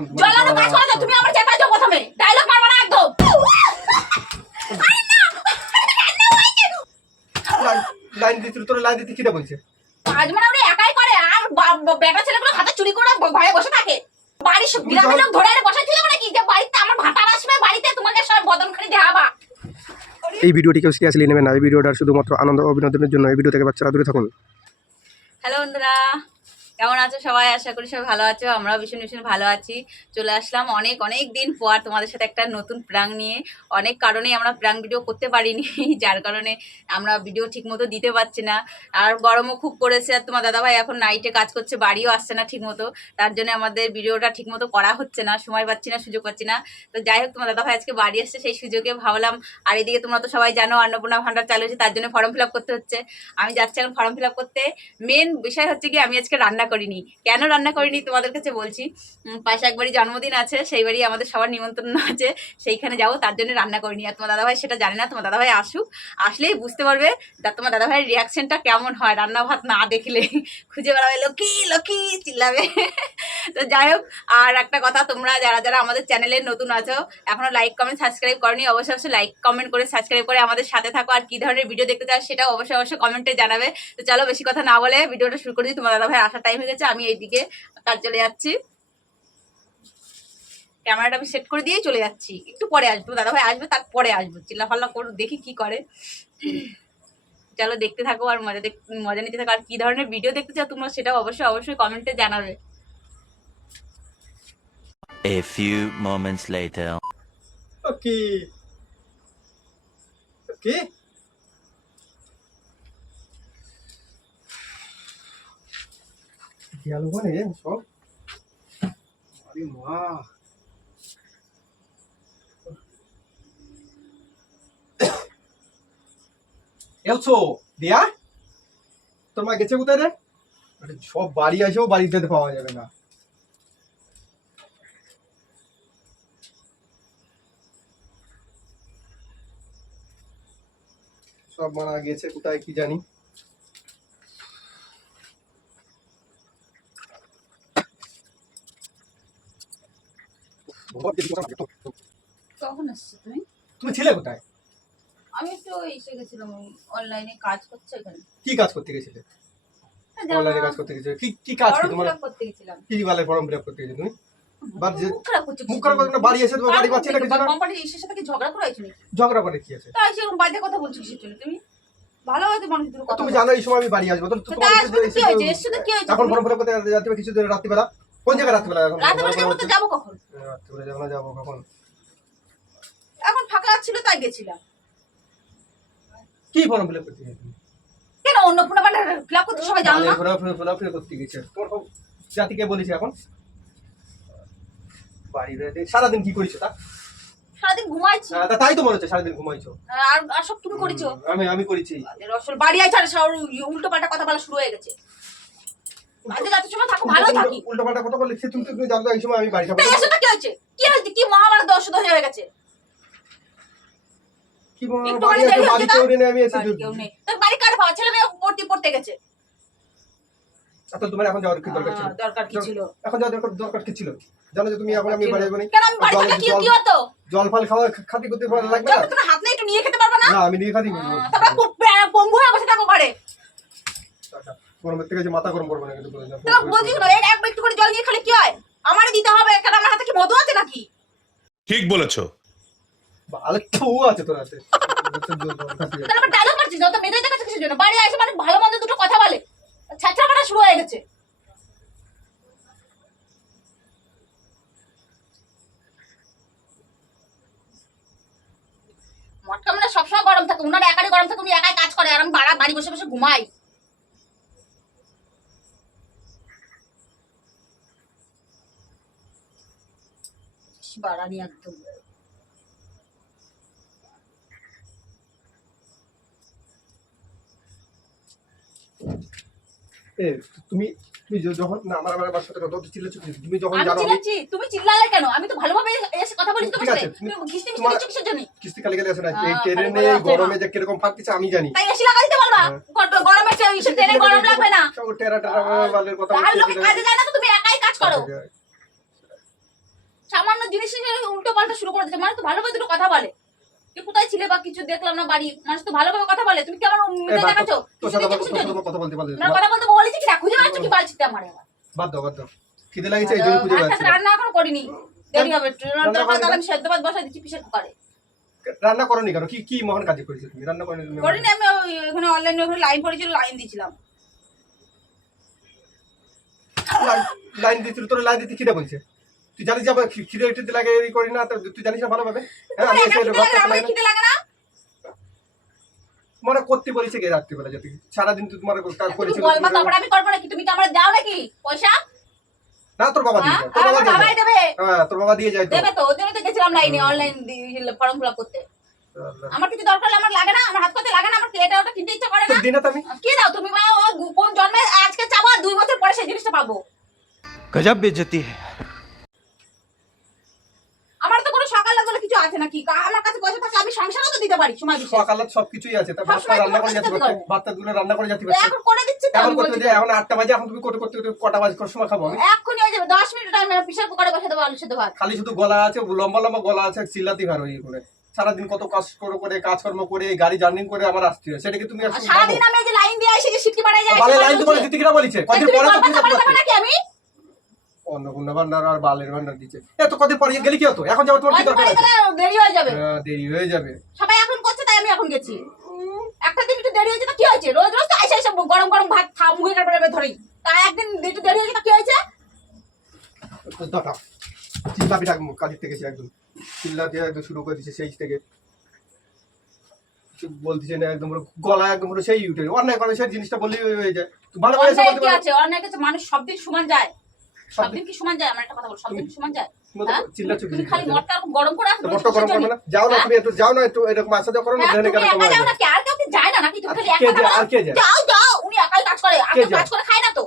এখন জ্বালানো কাজ করো তুমি আমার চেপাইছো প্রথমে ডায়লগ মারবা না একদম আরে না লাইন দিতে তোর লাইন দিতে কিটা বলছে কাজ মানে ওরা একাই করে আর বেটা ছেলেগুলো হাতে চুরি করে ঘরে বসে থাকে বাড়ির সব গ্রামের লোক ধরে এনে বসে ছিল নাকি যে বাড়িতে আমার ভাতার আসবে বাড়িতে তোমাকে সব বদনখানি দেখাবা। এই ভিডিওটি কেউ সিরিয়াসলি নেবেন না। এই ভিডিওটা শুধুমাত্র আনন্দ ও বিনোদনের জন্য। এই ভিডিও থেকে বাচ্চারা দূরে থাকুন। হ্যালো বন্ধুরা, কেমন আছো সবাই? আশা করি সবাই ভালো আছো। আমরাও ভীষণ ভীষণ ভালো আছি। চলে আসলাম অনেক অনেক দিন পর তোমাদের সাথে একটা নতুন প্র্যাঙ্ক নিয়ে। অনেক কারণেই আমরা প্র্যাঙ্ক ভিডিও করতে পারিনি, যার কারণে আমরা ভিডিও ঠিক মতো দিতে পারছি না। আর গরমও খুব পড়েছে, আর তোমার দাদাভাই এখন নাইটে কাজ করছে, বাড়িও আসছে না ঠিক মতো, তার জন্য আমাদের ভিডিওটা ঠিক মতো করা হচ্ছে না, সময় পাচ্ছি না, সুযোগ পাচ্ছি না। তো যাই হোক, তোমার দাদাভাই আজকে বাড়ি আসছে, সেই সুযোগে ভাবলাম। আর এদিকে তোমরা তো সবাই জানো অন্নপূর্ণা ভান্ডার চালু হয়েছে, তার জন্য ফর্ম ফিল আপ করতে হচ্ছে। আমি যাচ্ছি এখন ফর্ম ফিল আপ করতে। মেন বিষয় হচ্ছে কি, আমি আজকে রান্না করিনি। কেন রান্না করিনি তোমাদের কাছে বলছি। পাশে একবারই জন্মদিন আছে, সেই বাড়ি আমাদের সবার নিমন্ত্রণ আছে, সেইখানে যাবো, তার জন্য রান্না করিনি। আর তোমার দাদাভাই সেটা জানে না, তোমার দাদাভাই আসুক, আসলেই বুঝতে পারবে তোমার দাদাভাইয়ের রিয়াকশনটা কেমন হয় রান্না ভাত না দেখলে। খুঁজে বেড়াবে, লক্ষ্মী লক্ষ্মী চিল্লাবে। তো যাই হোক, আর একটা কথা, তোমরা যারা যারা আমাদের চ্যানেলে নতুন আছো, এখনো লাইক কমেন্ট সাবস্ক্রাইব করনি, অবশ্যই অবশ্যই লাইক কমেন্ট করে সাবস্ক্রাইব করে আমাদের সাথে থাকো। আর কি ধরনের ভিডিও দেখতে চাও সেটা অবশ্যই অবশ্যই কমেন্টে জানাবে। তো চলো বেশি কথা না বলে ভিডিওটা শুরু করে দিই। তোমার দাদাভাই আসার টাইম হয়ে গেছে, আমি এইদিকে কাজ চলে যাচ্ছি। ক্যামেরাটা আমি সেট করে দিয়েই চলে যাচ্ছি, একটু পরে আসবো, দাদাভাই আসবে তারপরে আসবো। চিল্লাফাল্লা করো, দেখি কি করে। চলো দেখতে থাকো আর মজা নিতে থাকো। আর কি ধরনের ভিডিও দেখতে চাও তোমরা সেটাও অবশ্যই অবশ্যই কমেন্টে জানাবে। A few moments later. ওকে ওকে গেল মানে সব। আরে মা এলছো দিয়া, তোর মা গেছে কোথায় রে? আরে সব বাড়ি আসেও বাড়িতে পাওয়া যাবে না। সব মারা গেছে কোথায় কি জানি। কখন আসছো তুমি? তুমি ছিলে কোথায়? আমি একটু এসে গেছিলাম, অনলাইনে কাজ করছে এখানে। কি কাজ করতে গেছিলে? অনলাইনে কাজ করতে গেছিলে? কি কি কাজ কি তোমার? করতে গেছিলাম। কি বালে ফর্ম ফিল আপ করতে গেছিলে তুমি? বাদ যে মুখ খারাপ করছে, মুখ খারাপ করে না, বাড়ি এসে তোমার বাড়ি পাচ্ছে না কিছু না। কোম্পানির এসের সাথে কি ঝগড়া করে আইছো নাকি? ঝগড়া করে কি আছে? তাই সেরকম বাজে কথা বলছো কিসের জন্য তুমি? ভালো হয়তো মানুষ দুটো কথা তুমি জানো এই সময় আমি বাড়ি আসবো, তো তোমার তাই আসবে তো কি হয়েছে? এর সাথে কি হয়েছে? এখন ফর্ম ফিল আপ করতে যাতে কিছু দিন রাত্রিবেলা। কোন জায়গায় রাত্রিবেলা? এখন রাতে বসে মতো যাবো কখন? রাত্রিবেলা যাবো না, যাবো কখন? এখন ফাঁকা ছিল তাই গেছিলাম। কি ফর্ম ফিল আপ করতে গেছিলে? কেন অন্নপূর্ণা বান্ডার ফিল করতে সবাই জানো না? ফর্ম ফিল আপ করতে গেছে তোর জাতিকে বলেছি। এখন বাড়ি বেড়াতে সারাদিন কি করিস তা? সারাদিন ঘুমাইছি। তাই তো মনে হচ্ছে সারাদিন ঘুমাইছো। আর সব তুমি করেছো? আমি করেছি। রসল বাড়ি আইছে আর সব উল্টো পাল্টা কথা বলা শুরু হয়ে গেছে। আজকে যত সময় থাকো ভালো থাকি। উল্টো পাল্টা কথা বললে তুমি জানতো এই সময় আমি বাড়ি যাবো। তাই এসে কি হয়েছে? কি হয়েছে? কি মহাভারত দর্শন হয়ে গেছে? কি বাড়ি আছে? বাড়ি কেউ নেই, আমি এসে কেউ নেই। তোর বাড়ি কার পাওয়া? ছেলে মেয়ে পড়তে গেছে। আচ্ছা তোমার এখন যাওয়ার কি দরকার ছিল? দরকার কি ছিল? এখন যাওয়ার দরকার কি ছিল? জানো যে তুমি এখন আমি বাড়ি যাবো না। কেন আমি বাড়ি থেকে কি হতো? জল ফল খাওয়া খাতি করতে লাগবে না? তুমি হাত নিয়ে একটু নিয়ে খেতে পারবে না? না আমি নিয়ে খাতি তারপরে পঙ্গু হয়ে বসে থাকো ঘরে। গরমের থেকে যে মাথা গরম করবো না কিন্তু। তাহলে বলছি না, এক একটু করে জল নিয়ে খেলে কি হয়? আমারই দিতে হবে, কারণ আমার হাতে কি মধু আছে নাকি? ঠিক বলেছো। ভালো তো আছে তোর হাতে। তাহলে আবার ডায়লগ মারছিস না, তো মেয়েদের কাছে কিসের জন্য? বাড়ি আসে মানে ভালো মন্দ দুটো কথা বলে, ছাত্রা মারা শুরু হয়ে গেছে। মটকা মানে সবসময় গরম থাকে, উনার একারই গরম থাকে, উনি একাই কাজ করে, আর আমি বাড়ি বসে বসে ঘুমাই। বাড়ানি একদম। তুমি যখন না আমার সাথে কথা চিল্লাচ্ছ, তুমি যখন জানো তুমি চিল্লালে কেন? আমি তো ভালোভাবে এসে কথা বলি তোমার সাথে। তুমি ঘিসনি মিষ্টি কিসের জন্য? কিস্তি খালি গেলে আসে না। এই ট্রেনে গরমে যে কিরকম ফাটছে আমি জানি। তাই এসি লাগা দিতে বলবা। গরমে ট্রেনে গরম লাগবে না। সব টেরা বালের কথা আর লোকে কাজে যায় না, তো তুমি একাই কাজ করো। সামান্য জিনিস উল্টো পাল্টা শুরু করে দিচ্ছে। মানুষ তো ভালোভাবে দুটো কথা বলে, কি কোথায় ছিলে বা কিছু দেখলাম না বাড়ি, মানুষ তো ভালোভাবে কথা বলে। তুমি কি আমার মেয়ে দেখাচ্ছ? তোর সাথে কথা বলতে পারলে না কথা বলতে বলেছি কি না, খুঁজে বেড়াচ্ছ কি বালছিতে আমার? বাদ দাও খিদে লাগিয়েছে এই জন্য খুঁজে বেড়াচ্ছি। রান্না এখনো করিনি, দেরি হবে। রান্না করে তাহলে আমি সেদ্ধ ভাত বসাই দিচ্ছি প্রেসার কুকারে। রান্না করনি কেন? কি কি মহান কাজ করেছো তুমি? রান্না করনি তুমি? করিনি, আমি এখানে অনলাইনে ওখানে লাইন পড়েছিল, লাইন দিয়েছিলাম। লাইন দিচ্ছিল, তোর লাইন দিতে খিদে বলছে। তুই জানিস যাবে খিদে টিদে লাগে এই করি না, তুই জানিস না ভালোভাবে? হ্যাঁ আমি এসে আমার খিদে লাগে না? মনে করতে বলেছে কে রাত্রিবেলা যেতে? সারাদিন তুই তোমার কাজ করেছিস। তুমি বলবা তারপর আমি করবো নাকি? তুমি কি আমার দাও নাকি পয়সা? না তোর বাবা দিয়ে যায়, তোর বাবা দিয়ে যায়। দেবে। হ্যাঁ তোর বাবা দিয়ে যায় তো। দেবে তো, ওই জন্য তো গেছিলাম লাইনে অনলাইন ফর্ম ফিল আপ করতে। আমার কিছু দরকার হলে আমার লাগে না, আমার হাত করতে লাগে না, আমার এটা ওটা কিনতে ইচ্ছা করে না। দিনে তো আমি কি দাও তুমি? কোন জন্মে আজকে চাবো, 2 বছর পরে সেই জিনিসটা পাবো। गजब बेइज्जती है। আমার তো কোনো সকাল লাগলে কিছু আছে নাকি? আমার কাছে পয়সা থাকে, আমি সংসারও তো দিতে পারি সময় বিশেষে। সকালে সবকিছুই আছে, তা ভাত রান্না করে যেতে পারছে, ভাতটা গুলো রান্না করে যেতে তো পারছে। এখন করে দিচ্ছি তো, এখন আমি করতে বলছি দে, এখন 8টা বাজে, এখন তুমি করতে কটা বাজে কোন সময় খাবো আমি? এক্ষুনি হয়ে যাবে, 10 মিনিট টাইম প্রেসার কুকারে বসে দেবো আলু সেদ্ধ ভাত। খালি শুধু গলা আছে, লম্বা লম্বা গলা আছে, চিল্লাতে পারো এই করে। সারাদিন কত কষ্ট করে কাজকর্ম করে গাড়ি জার্নি করে আমার আসতে হয়, সেটা কি তুমি আর সারাদিন আমি এই যে লাইন দিয়ে আসি, যে সিটকি বাড়াই যায়, বালে লাইন তোমার দিতে কিনা বলিছে? কদিন পরে তো তুমি যাবে নাকি? আমি অন্নপূর্ণা ভান্ডার আর বালের ভান্ডার দিচ্ছে। এত কদিন পরে গেলি কি হতো? এখন যাবো, তোমার কি দরকার আছে? দেরি হয়ে যাবে, দেরি হয়ে যাবে। সবাই এখন করছে তাই আমি এখন গেছি। একটা দিন একটু দেরি হয়েছে তো কি হয়েছে? রোজ রোজ তো এসে এসে গরম গরম ভাত মুখে কাটবে ধরি, তাই একদিন একটু দেরি হয়েছে তো কি হয়েছে? দাদা চিল্লাবি ডাক কাজের থেকে সে একদম চিল্লা দিয়ে একদম শুরু করে দিচ্ছে সেই থেকে। বলতেছে না একদম গলা একদম পুরো সেই উঠে অন্যায় করে, সেই জিনিসটা বললেই হয়ে যায়। তুই ভালো করে অন্যায় কি আছে? অন্যায় কিছু মানুষ সব দিন সমান যায়? সব সব দিন কি সমান যায়? আমার একটা কথা বল, সব দিন কি সমান যায়? হ্যাঁ? চিল্লাচ্ছ তুমি খালি মদটা এরকম গরম করে আসবে, মনটা গরম করবে না? যাও না তুমি, একটু যাও না, একটু এরকম আসা যাও করো না, ধ্যানে কেন একা যাও তোমার? না কি? আর কেউ কি যায় না নাকি? তুমি খালি কে একা যায়? যাও। আর কে যায়? যাও যাও, উনি একাই কাজ করে, আর কে কেউ যায়? কাজ করে খায় না তো।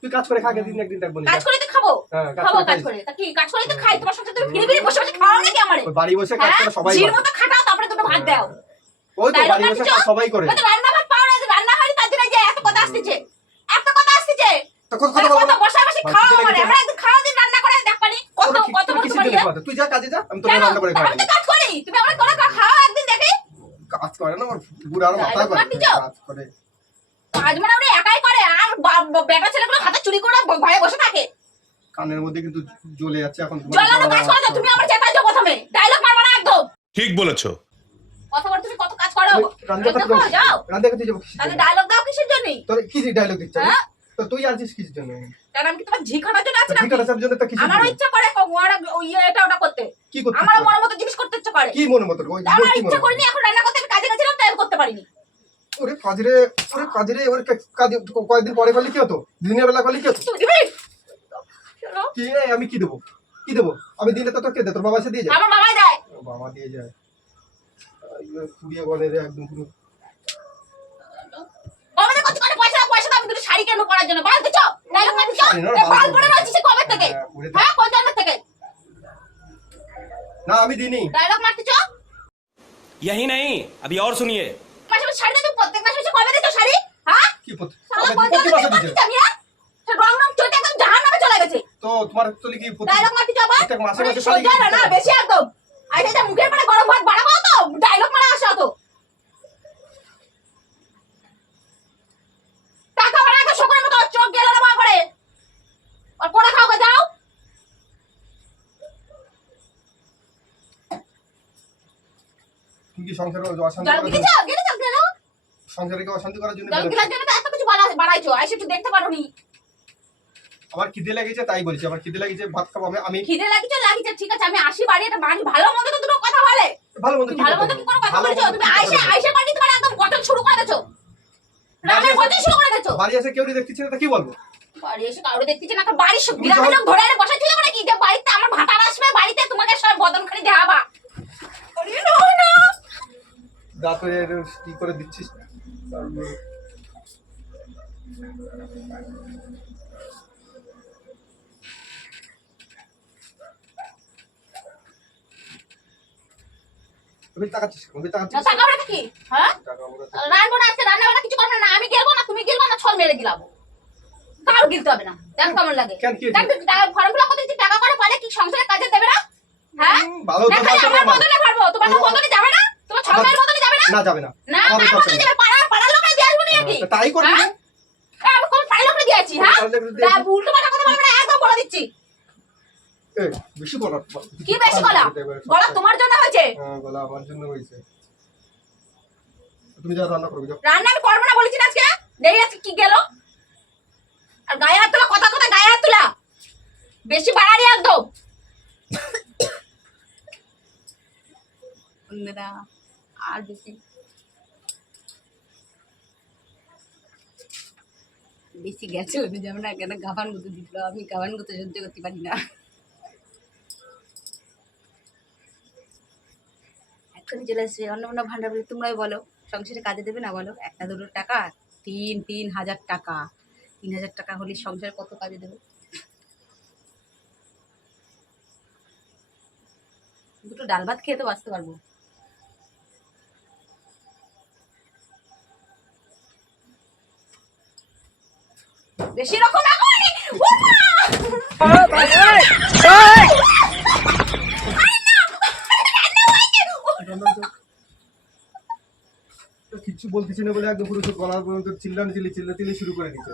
তুই কাজ করে খাগে দিন একদিন দেখবো না। কাজ করে তো খাবো, হ্যাঁ, কাজ খাবো করে কাজ খাইস। করে। তা কি কাজ করে তো খাই? তোমার সাথে তুমি ফিরে ফিরে বসে বসে খাও নাকি আমারে? ওই বাড়ি বসে কাজ করে সবাই জির করে। মতো খাটাও, তারপরে দুটো ভাত দাও। ওই তো তাই বাড়ি না? বসে কাজ সবাই করে। ওই তো রান্না ভাত পাও না, যে রান্না হয়নি তার জন্য যে এত কথা আসতেছে, এত কথা আসতেছে। তো কথা বলবো না? বসে বসে বাড়ি খাও চলে আমারে, গেছে। আমরা একদিন খাওয়া দিন রান্না করে দেখ পানি কত কত তোরা বলতে কিসের পারি। জন্য খাওয়াতে? তুই যা কাজে যা, আমি তোর রান্না করে খাওয়াবো। আমি তো কাজ করি, তুমি আমার করে খাও একদিন দেখি। কাজ করে না, আমার বুড়া আরো মাথা করে কাজ করে। কাজ মানে ওরা একাই করে, আর বেটা ছেলেগুলো হাতে চুরি করে ঘরে বসে থাকে। কানের মধ্যে কিন্তু জ্বলে যাচ্ছে এখন। জ্বলানো কাজ করে তো, তুমি আমার চেতাইছো প্রথমে, ডায়লগ মারবা না একদম। ठीक बोलेছো। কথা বল, তুমি কত কাজ করো? রান্না করতে দেখো, যাও রান্না করতে যাবো কিসের তাহলে জন্য? ডায়লগ দাও কিসের জন্য? তোর কি ডায়লগ দিচ্ছিস? হ্যাঁ? তো তুই আসছিস কিসের জন্য? কারণ আমি কি তোমার ঝি খাটার জন্য আছি নাকি? ঠিকানা সব জন্য তো কিসের আমারও জন্য? ইচ্ছা করে এটা ওটা করতে, কি করতে? আমারও মনের মতো জিনিস করতে ইচ্ছা করে। কি মনে মতো? ওই আমার কি ইচ্ছা মনে? করিনি এখন রান্না করতে, আমি কাজে গেছিলাম তাই আমি করতে পারিনি। ওরে কাজরে, ওরে কাজরে, ওরে কাজ কয়েকদিন পরে করলে কি হতো? দিনের বেলা করলে কি হতো? তুমি দিবি? চলো। কি আমি কি দেবো? কি দেবো? আমি দিলে তো তোকে দে, তোর বাবা এসে দিয়ে যায়। আমার বাবাই দেয়। ও বাবা দিয়ে যায়। খুবই বলে রে একদম পুরো। বাবাদের কত করে পয়সা পয়সা দাও, আমি দুটো শাড়ি কেন পরার জন্য বাল দিছো, ডায়লগ মার দিছো। শাড়ি না, এ বাল বাল পরে রয়েছে সে কবে থেকে? হ্যাঁ, পরে তো। হ্যাঁ, কোন জন্ম থেকে না আমি দিইনি। ডায়লগ মারতেছো? यही नहीं अभी और सुनिए। মাসে মাসে শাড়ি তুমি প্রত্যেক মাসে মাসে কবে দিছো শাড়ি? হ্যাঁ, কি প্রতি শালা কোন প্রতি জন্ম মাসে থেকে দিচ্ছে? দিচ্ছি আমি? হ্যাঁ, সে রং রং চটে একদম জাহান্নামে চলে গেছে। তো তোমার চলে কি প্রতি ডায়লগ মারতেছো আবার? প্রত্যেক মাসে মানে মাসে শাড়ি সহ্য হয় না বেশি একদম। আর এটা মুখের পরে গরম ভাত বাড়াবো তো, ডায়লগ মারা আসো তো। টাকা বাড়া তো শকুনের মতো চোখ গেল না মা করে। আর করে খাও গে যাও। তুমি কি সংসারে অশান্তি জল করার গিলে জন্য, যাও, গেলে যাও, গেলো। সংসারে কি অশান্তি করার জন্য জল বেরোচ্ছ? গিলার জন্য তো এত কিছু বাড়াইছো, আইসে একটু দেখতে পারোনি। আমার খিদে লেগেছে তাই বলছি, আমার খিদে লেগেছে ভাত খাবো আমি খিদে লাগিছে ঠিক আছে, আমি আসি বাড়ি, এটা বাড়ি ভালো মন্দ তো দুটো কথা বলে। ভালো মন্দ তুমি কি ভালো মন্দ কি কোনো কথা বলেছো? তুমি আইসে বাড়ি তোমার একদম গঠন শুরু করে দেছো, রামের গঠন শুরু করে দেছো। বাড়ি এসে কেউ দেখতেছি না, তা কি বলবো? বাড়ি এসে কাউরে দেখতেছি না, বাড়ি গ্রামের লোক ধরে এনে বসাইছিল মানে কি, যে বাড়িতে আমার ভাতার আসবে, বাড়িতে তোমাকে সব বদন খালি দেখাবা। আরে না না, দাঁতে কি করে দিচ্ছিস? তারপরে তুমি তাকাচ্ছিস কেন? তুমি না তাকাচ্ছিস টাকা ওটা কি? হ্যাঁ, রান্না না আজকে রান্না বান্না কিছু করবে না, আমি গেলবো না, তুমি গেলবো না, ছল মেরে দিলাম। আর গিলতে হবে না, দেখ কেমন লাগে। কেন কি দেখ ফর্ম ফিল আপ করতে টাকা করে পারে কি সংসারের কাজে দেবে না? হ্যাঁ ভালো তো খালি দরকার আমার আমার। বদলে পারবো, তোমার তো বদলে যাবে না, তোমার ছোট ভাইয়ের বদলে যাবে না। না যাবে না। না আমার কার দরকার বদলে নেই। যাবে? পাড়ার লোকে দিয়ে আসবো নাকি? তাই করবি হ্যাঁ? আমি কোন পাড়ার লোকে দিয়েছি? হ্যাঁ উল্টো পাল্টা কথা বলবো না, একদম বলে দিচ্ছি। বেশি বলা কি বেশি গলা? গলা তোমার জন্য হয়েছে। গলা আমার জন্য হয়েছে। তুমি যা রান্না করবে যাও। রান্না আমি করবো না বলেছি না আজকে, দেখি আজকে কি গেল। আর গায়ে হাত তোলা, কথা কথা গায়ে হাত তোলা, বেশি বাড়ালি একদম। বন্ধুরা আর বেশি বেশি গেছে ওদের যাবে না, কেন গাভান গুঁতো দিল, আমি গাভান গুঁতো সহ্য করতে পারি না। এখনই চলে এসছে অন্নপূর্ণা ভান্ডার বলে, তোমরাই বলো সংসারে কাজে দেবে না বলো? একটা দুটো টাকা, 3,000 টাকা, 3,000 টাকা হলে সংসারে কত কাজে দেবে? দুটো ডাল ভাত খেয়ে তো বাঁচতে পারবো। বেশি রকম এখনই কিছু বলতেছি না বলে একদম পুরো গলা পর্যন্ত চিল্লানি শুরু করে দিচ্ছে।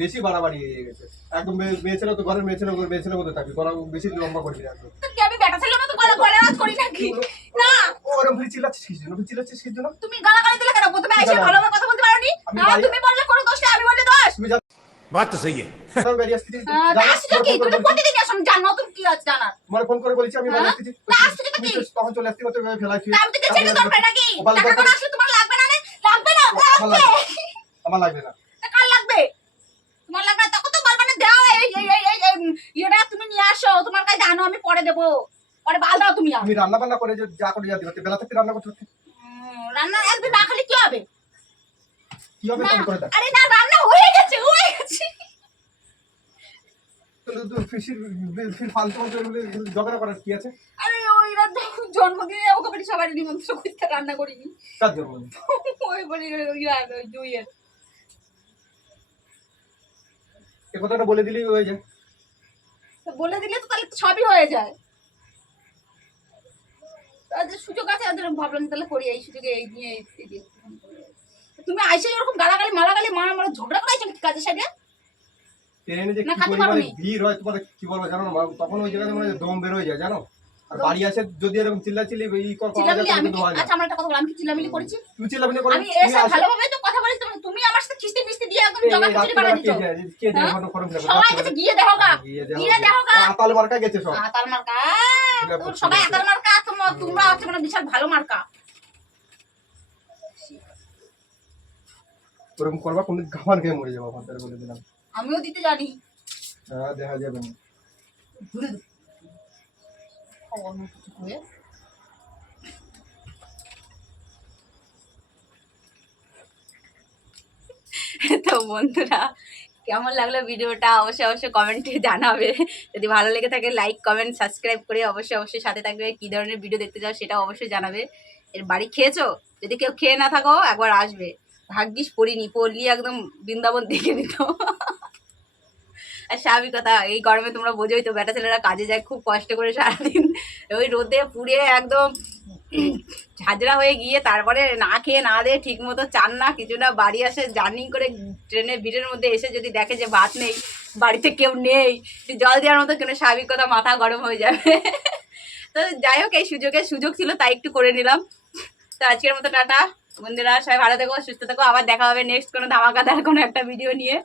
বেশি বাড়াবাড়ি হয়ে গেছে একদম। মেয়ে ছেলে তো ঘরের মেয়ে ছেলে মতো থাকবে, গলা বেশি লম্বা করবি না একদম। কি আমি বেটা ছেলের মতো গলা গলা রাত করি নাকি? না ওরম ফিরে চিল্লাচ্ছিস কি জন্য? চিল্লাচ্ছিস কি জন্য? তুমি গালাগালি দিলে কেন? প্রথমে এসে ভালোভাবে কথা বলতে পারোনি? আমি না তুমি বললে কোনো দোষ নেই, আমি বললে দোষ। তুমি যা बात तो सही है। বেরিয়ে আসছিস। আসছো কি? তুমি তো প্রতিদিন আসো, জানো নতুন কি আছে জানার? মানে ফোন করে বলেছি আমি বাড়ি আসছি। তা আসছো কি তুমি? তখন চলে আসছি মতো ফেলাইছি। তা আমি তোকে ছেড়ে দরকার নাকি? টাকা করে আসলে তোমার লাগবে না? লাগবে না, লাগবে। আমার লাগবে না। তা কার লাগবে? তোমার লাগবে না তখন তো বলবে না দাও ইয়েটা তুমি নিয়ে আসো, তোমার কাছে জানো আমি পরে দেবো, পরে বাল দাও তুমি। আর তুমি রান্না বান্না করে যা করে যা দিতে বেলা থেকে রান্না করতে হচ্ছে। রান্না একদিন না খালি কি হবে? কি হবে না, ফোন করে দেখ। আরে না রান্না হয়ে গেছে, হয়ে গেছে। ফির ফালতু ঝগড়া করার কি আছে? আরে ওই রাত জন্মদিনে ওকে বাড়ি সবাই নিমন্ত্রণ করতে রান্না করিনি। কার জন্মদিন? ওই বাড়ির ওই জুইয়ের। এ কথাটা বলে দিলেই হয়ে যায়। তো বলে দিলে তো তাহলে তো সবই হয়ে যায়। তাদের সুযোগ আছে, ওদের ভাবলাম তাহলে করি, এই সুযোগে এই নিয়ে তুমি আইসে এরকম গালাগালি মালাগালি মারা ঝগড়া করাইছো কাজের সাথে। ট্রেনে যে না, কি খাতে পরিমাণে পারোনি? ভিড় হয় তোমাদের কি বলবো জানো না? তখন ওই জায়গায় মানে দম বের হয়ে যায় জানো। আর বাড়ি আসে যদি এরকম চিল্লাচিল্লি চিল্লামিলি আমি আচ্ছা আমার একটা কথা বল, আমি কি চিল্লামিলি করেছি? তুমি চিল্লামিল্লি করো। আমি এসে ভালোভাবে তো কথা বলেছি, তুমি আমার সাথে খিস্তি মিস্তি দিয়ে একদম জগাখিচুড়ি বানাই দিছো। কে যে ফটো ফরম দেবে? সবাই কাছে গিয়ে দেখো গা, গিয়ে দেখো গা। আতাল মার্কা গেছে সব। আতাল মার্কা, সবাই আতাল মার্কা, তোমরা হচ্ছে মানে বিশাল ভালো মার্কা। ওরকম করবা কোন খাবার খেয়ে মরে যাবো আপনাদের বলে দিলাম। আমিও দিতে জানি। হ্যাঁ দেখা যাবে না। ঘুরে দে। খবর নেই কিছু হয়ে। তো বন্ধুরা কেমন লাগলো ভিডিওটা অবশ্যই কমেন্টে জানাবে। যদি ভালো লেগে থাকে লাইক কমেন্ট সাবস্ক্রাইব করে অবশ্যই সাথে থাকবে। কী ধরনের ভিডিও দেখতে চাও সেটাও অবশ্যই জানাবে। এর বাড়ি খেয়েছো? যদি কেউ খেয়ে না থাকো একবার আসবে। ভাগ্যিস পড়লি একদম বৃন্দাবন দেখে দিত। আর স্বাভাবিক কথা, এই গরমে তোমরা বোঝোই তো, বেটা ছেলেরা কাজে যায় খুব কষ্ট করে সারাদিন, ওই রোদে পুড়ে একদম ঝাঁঝরা হয়ে গিয়ে তারপরে না খেয়ে না দিয়ে ঠিক মতো চান না কিছু না, বাড়ি আসে জার্নি করে ট্রেনে ভিড়ের মধ্যে এসে যদি দেখে যে ভাত নেই, বাড়িতে কেউ নেই, জল দেওয়ার মতো কোনো স্বাভাবিক কথা মাথা গরম হয়ে যাবে। তো যাই হোক, এই সুযোগ ছিল তাই একটু করে নিলাম। তো আজকের মতো টাটা বন্ধুরা, সবাই ভালো থেকো সুস্থ থেকো, আবার দেখা হবে নেক্সট কোনো ধামাকাদার কোনো একটা ভিডিও নিয়ে।